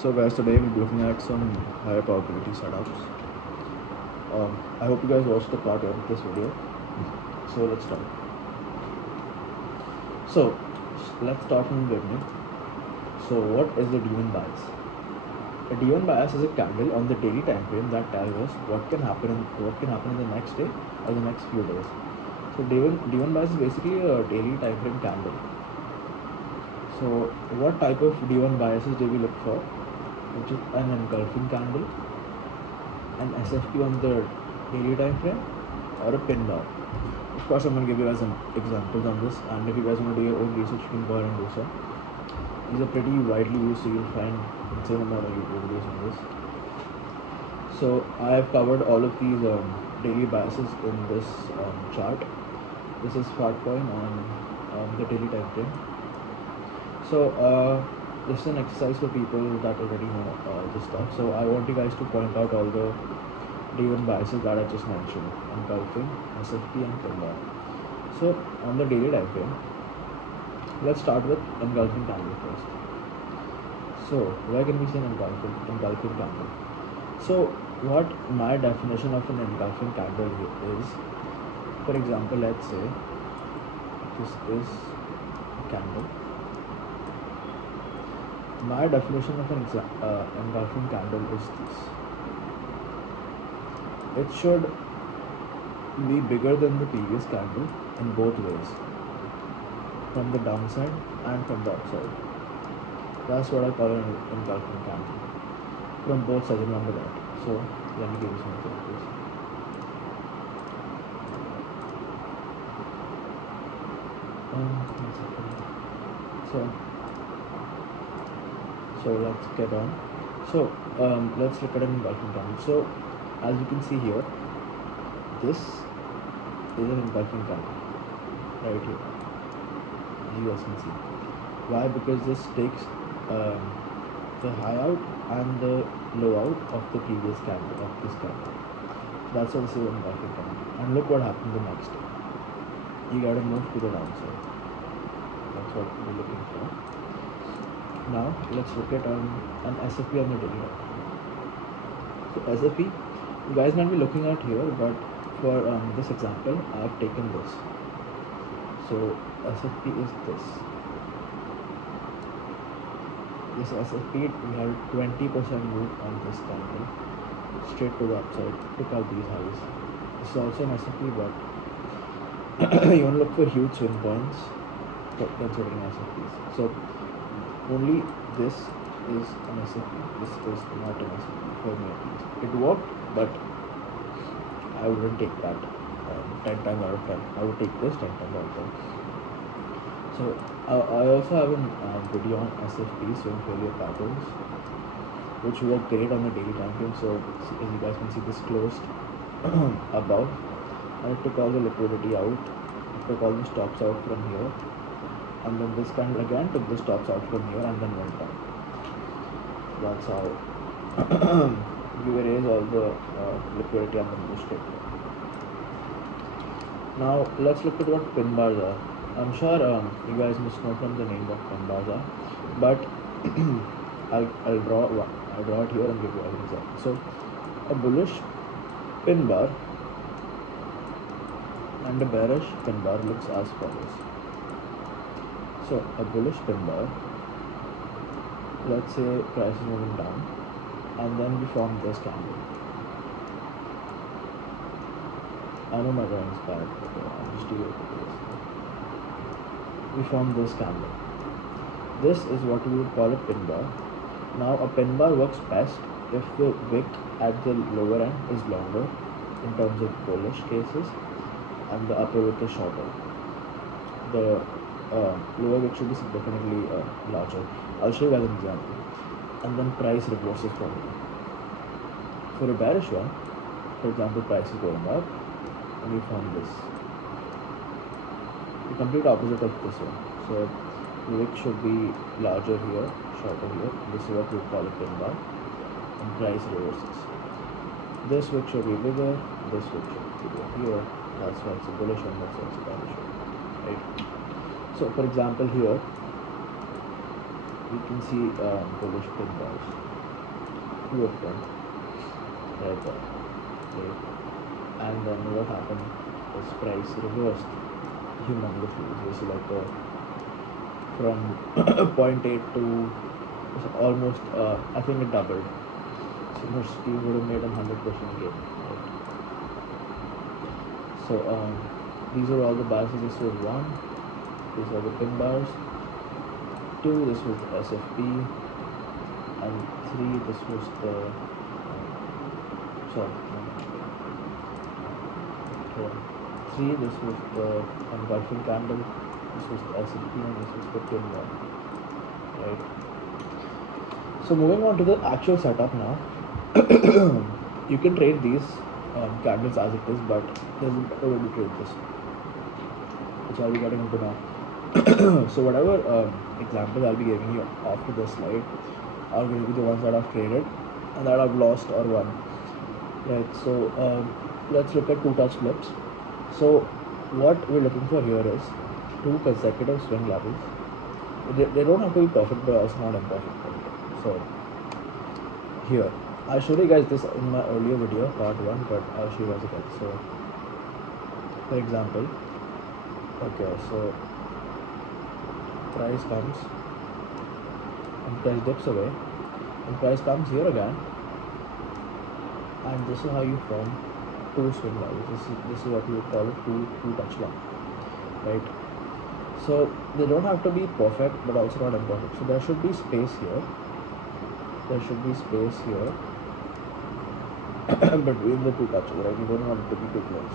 So guys, today we'll be looking at some higher probability setups. I hope you guys watched the part 1 of this video. So let's start. So let's start from the beginning. So what is the D1 bias? A D1 bias is a candle on the daily time frame that tells us what can happen in the next day or the next few days. So D1 bias is basically a daily time frame candle. So what type of D1 biases do we look for? Which is an engulfing candle, an SFP on the daily time frame, or a pin bar. Of course, I'm going to give you guys some examples on this, and if you guys want to do your own research, you can go ahead and do so. These are pretty widely used, so you'll find insane amount of YouTube videos on this. So I have covered all of these daily biases in this chart. This is part point on the daily time frame. So this is an exercise for people that already know this stuff. So I want you guys to point out all the D1 biases that I just mentioned: engulfing, SFP, and pin bar. So on the daily time frame, let's start with engulfing candle first. So where can we see an engulfing candle? So what my definition of an engulfing candle is, for example, let's say this is a candle. My definition of an engulfing candle is this: it should be bigger than the previous candle in both ways, from the downside and from the upside. That's what I call an engulfing candle, from both sides. Remember that. So let me give you some examples. So let's get on. So let's look at an engulfing candle. So as you can see here, this is an engulfing candle right here, as you guys can see. Why? Because this takes the high out and the low out of the previous candle, of this candle. That's also an engulfing candle. And look what happened the next day. You gotta move to the downside. That's what we're looking for. Now let's look at an SFP on the daily. So SFP, you guys might be looking at here, but for this example, I have taken this. So SFP is this. This SFP, we have 20% move on this candle straight to the upside. Look at these highs. This is also an SFP, but you want to look for huge swing points considering SFPs. So only this is an SFP. This is not an SFP for me at least. It worked, but I wouldn't take that 10 times out of 10. I would take this 10 times out of 10. So I also have a video on SFP, swing failure patterns, which work great on the daily time frame. So as you guys can see, this closed above, and it took all the liquidity out. It took all the stops out from here, and then this candle again took the stops out from here and then went down. That's how you erase all the liquidity and then go straight here. Now let's look at what pin bars are. I'm sure you guys must know from the name what pin bars are, but I'll draw it here and give you an example. So a bullish pin bar and a bearish pin bar looks as follows. So a bullish pin bar, let's say price is moving down, and then we form this candle. I know my drawing is bad, but I'll just do it with this. We form this candle. This is what we would call a pin bar. Now a pin bar works best if the wick at the lower end is longer in terms of bullish cases, and the upper wick is shorter. The lower wick should be significantly larger. I'll show you guys an example. And then price reverses from here. For a bearish one, for example, price is going up, and we form this. The complete opposite of this one. So the wick should be larger here, shorter here. This is what we call a pin bar, and price reverses. This wick should be bigger, this wick should be bigger here. That's why it's a bullish one, that's why it's a bearish one, right? So for example here, we can see bullish pin bars, two of them right there, right? And then what happened is price reversed humongously. So it's like from point 0.8 to almost I think it doubled. So you would have made a 100% gain. Right? So these are all the bars. This was one. These are the pin bars. Two. This was the SFP. And three. This was the sorry. Three. This was the engulfing candle. This was the SFP and this was the pin bar. Right. So moving on to the actual setup now. You can trade these candles as it is, but there's a better way to trade this, which I'll be getting into now. So whatever examples I'll be giving you after this slide are going to be the ones that I've traded and that I've lost or won. Right. So let's look at two touch flips. So what we're looking for here is two consecutive swing levels. They don't have to be perfect, but also not imperfect. So here I showed you guys this in my earlier video, part 1, but I'll show you guys again. So for example, okay, so price comes and price dips away and price comes here again, and this is how you form two swing levels. This is what we would call it two touch line, right? So they don't have to be perfect but also not imperfect. So there should be space here, there should be space here between the two touches, right? You don't want it to be too close.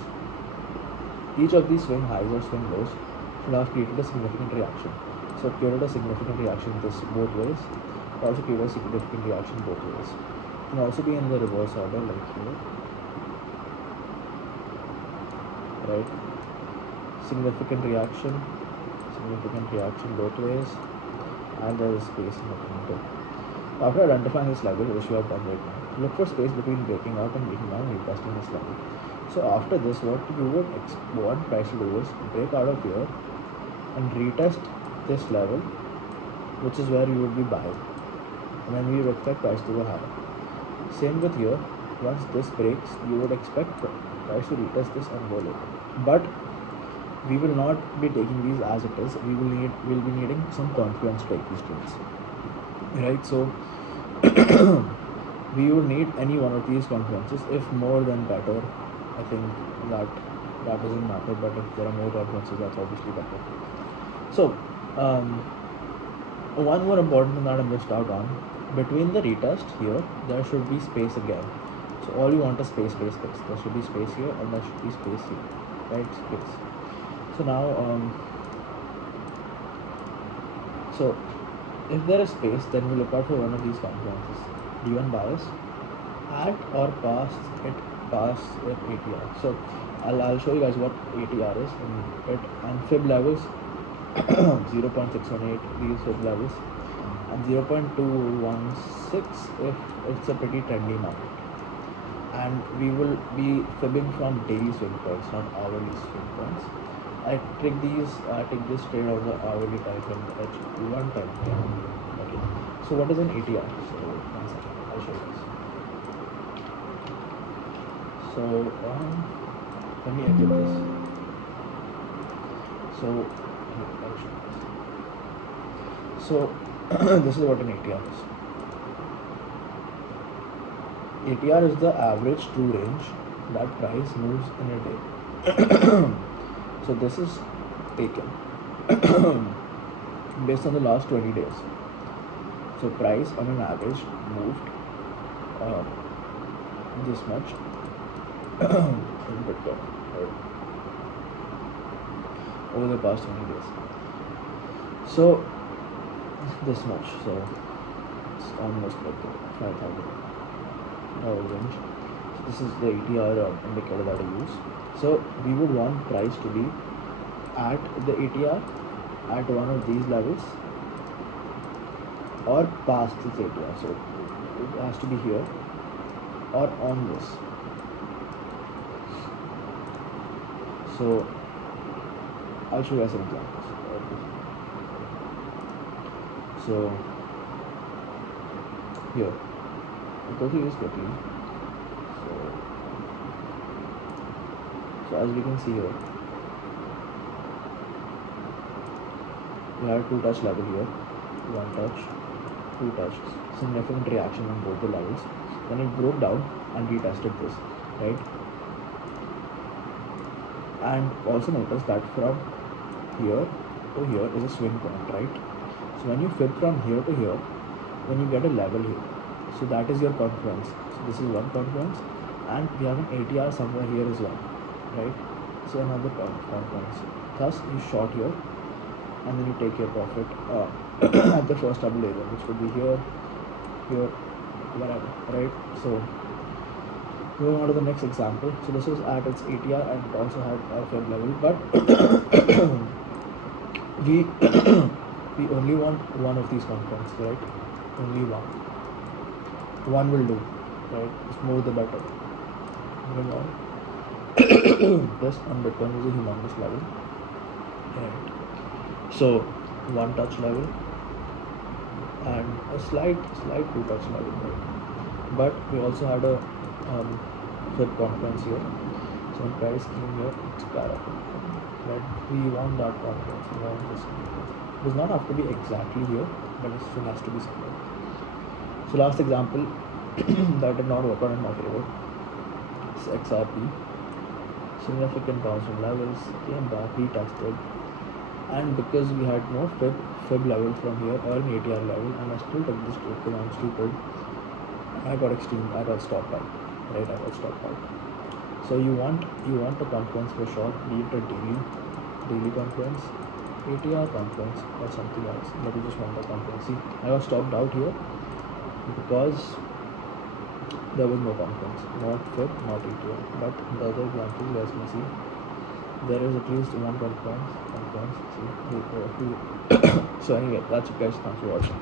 Each of these swing highs or swing lows should have created a significant reaction. So it created a significant reaction this both ways. It also created a significant reaction both ways. It can also be in the reverse order like here. Right? Significant reaction both ways, and there is space in between too. After identifying this level, which we have done right now, look for space between breaking out and breaking down and retesting this level. So after this, what you would want price to do is break out of here and retest this level, which is where you would be buying, and then we would expect price to go higher. Same with here. Once this breaks, you would expect price to retest this and go lower. But we will not be taking these as it is. We'll be needing some confluence to take these trades, right? So we would need any one of these confluences. If more, then better. I think that doesn't matter, but if there are more confluences, that's obviously better. So one more important thing that I missed out on, between the retest here, there should be space again. So all you want is space. There should be space here and there should be space here, right? Space. So now so if there is space, then we look out for one of these confluences, D1 bias at or past ATR. So I'll show you guys what ATR is and fib levels 0.618, these fib levels, and 0.216 if it's a pretty trendy market. And we will be fibbing from daily swing points, not hourly swing points. I take this trade on the hourly time frame, H1 time frame. Okay. So what is an ATR? So 1 second, I'll show you guys. So let me exit this. So this is what an ATR is. ATR is the average true range that price moves in a day. So this is taken based on the last 20 days. So price on an average moved this much in Bitcoin over the past 20 days. So this much. So it's almost like the 5,000 range. So this is the ATR indicator that I use. So we would want price to be at the ATR at one of these levels or past this ATR. So it has to be here or on this. So I'll show you guys some examples. So here. I'll go through this quickly. So as we can see here, we had 2 touch level here, 1 touch, 2 touch, significant reaction on both the levels. Then it broke down and retested this, right? And also notice that from here to here is a swing point, right? So when you fib from here to here, then you get a level here. So that is your confluence. So this is one confluence, and we have an ATR somewhere here as well, right? So another confluence. Thus you short here, and then you take your profit at the first double area, which would be here, here, wherever, right? So moving on to the next example. So this was at its ATR and it also had a fib level, but we we only want one of these confluences, right? Only one. One will do, right? It's more the better. Moving on. This on Bitcoin is a humongous level, right? So one touch level and a slight 2 touch level, right? But we also had a fib confluence here. So when price came here, it's skyrocketed, right? We want that confluence. We want this confluence. It does not have to be exactly here, but it still has to be somewhere. So last example that did not work out in my favor is XRP. Significant bounce from levels, came back, retested, and because we had no fib level from here or an ATR level, and I still took this token, I'm stupid. I got stopped out, right? I got stopped out. So you want a confluence for sure, be it a daily confluence, ATR confluence, or something else. But you just want a confluence. See, I got stopped out here because there was no confluence, not fib, not ATR. But in the other example, you guys can see there is at least one confluence. See, so anyway, that's it, guys. Thanks for watching.